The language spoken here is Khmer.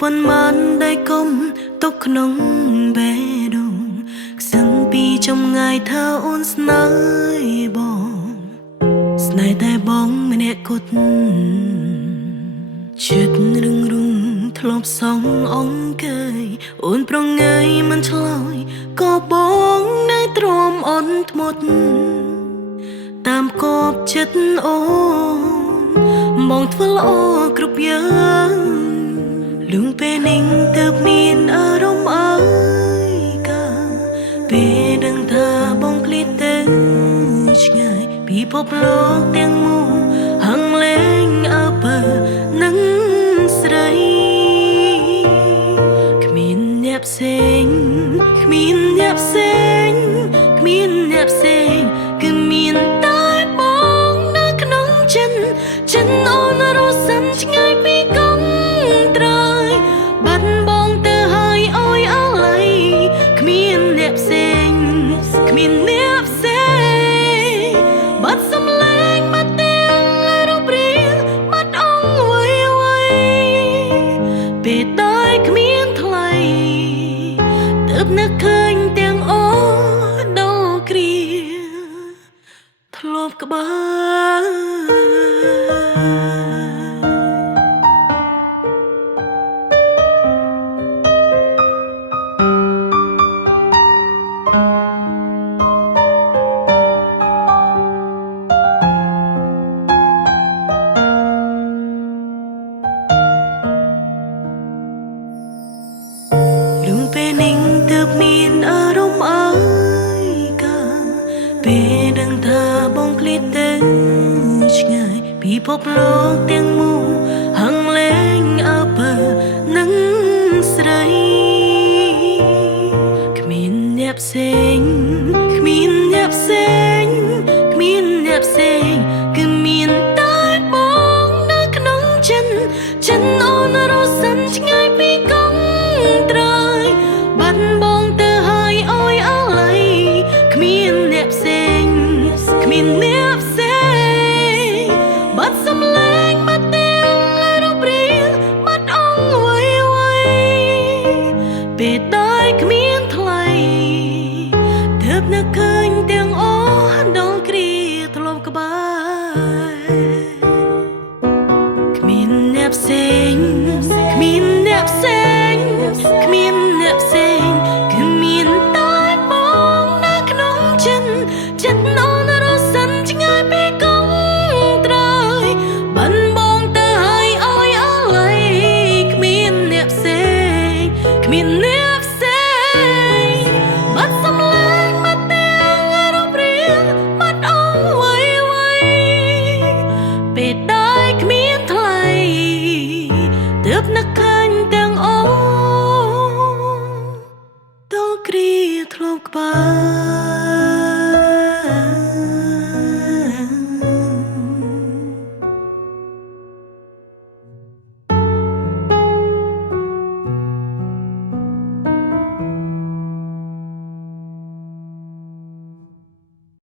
ប៉ុន្មានដែលគុំទុកក្នុងបេះដូងខ្សឹងពីចម្ងាយថាអូនស្នេហ៍បងស្នេហ៍តែបងម្នាក់គត់ចិត្តរឹងរូងធ្លាប់សងអង្គើយអូនប្រងើយមិនឆ្លើយក៏បងនៅទ្រាំអន់ធ្មត់តាមគប់ចិត្តអូនបងធ្វើល្អគ្រប់យ៉ាងលឹងពេលនេះទើបមានអារម្មណ៍អើយកាពេលដឹងថាបងឃ្លាតទៅឆ្ងាយពីភពលោកទាំងមូលហឹងលែងអើពើនឹងស្រីគ្មានអ្នកផ្សេងគ្មានអ្នកផ្សេងគ្មានអ្នកផ្សេងគឺមានតែបងនៅក្នុងចិនអូនរស់សិនឆ្ងាយពីកងត្រយបាត់បងទៅហើយអើយអល័យគ្មានអ្នកផ្សេងគ្មានអ្នកផ្សេងបាត់សំឡេងបាត់ទាំងរូបរាងបាត់អង្គអ្វីពេលដែលគ្មានថ្លៃទើបនឹកឃើញទាំងអូនដល់គ្រាធ្លាប់ក្បែរពេលនេះទើបមានអារម្មណ៍អើយកាពេលដឹងថាបងឃ្លាតទៅឆ្ងាយពីភពលោកទាំងមូលហឹងលែងអើពើនឹងស្រីគ្មានអ្នកផ្សេងគ្មានអ្នកផ្សេងគ្មានអ្នកផ្សេងគឺមានតែបងនៅក្នុងចិនអូនរស់សិនឆ្ងាយពីកងត្រយបាត់បងទៅហើយអើយអល័យគ្មានអ្នកផ្សេងគ្មានអ្នកផ្សេងបាត់សំឡេងបាត់ទាំងរូបរាងបាត់អង្គអ្វីពេលដែលគ្មានថ្លៃទើបនឹកឃើញ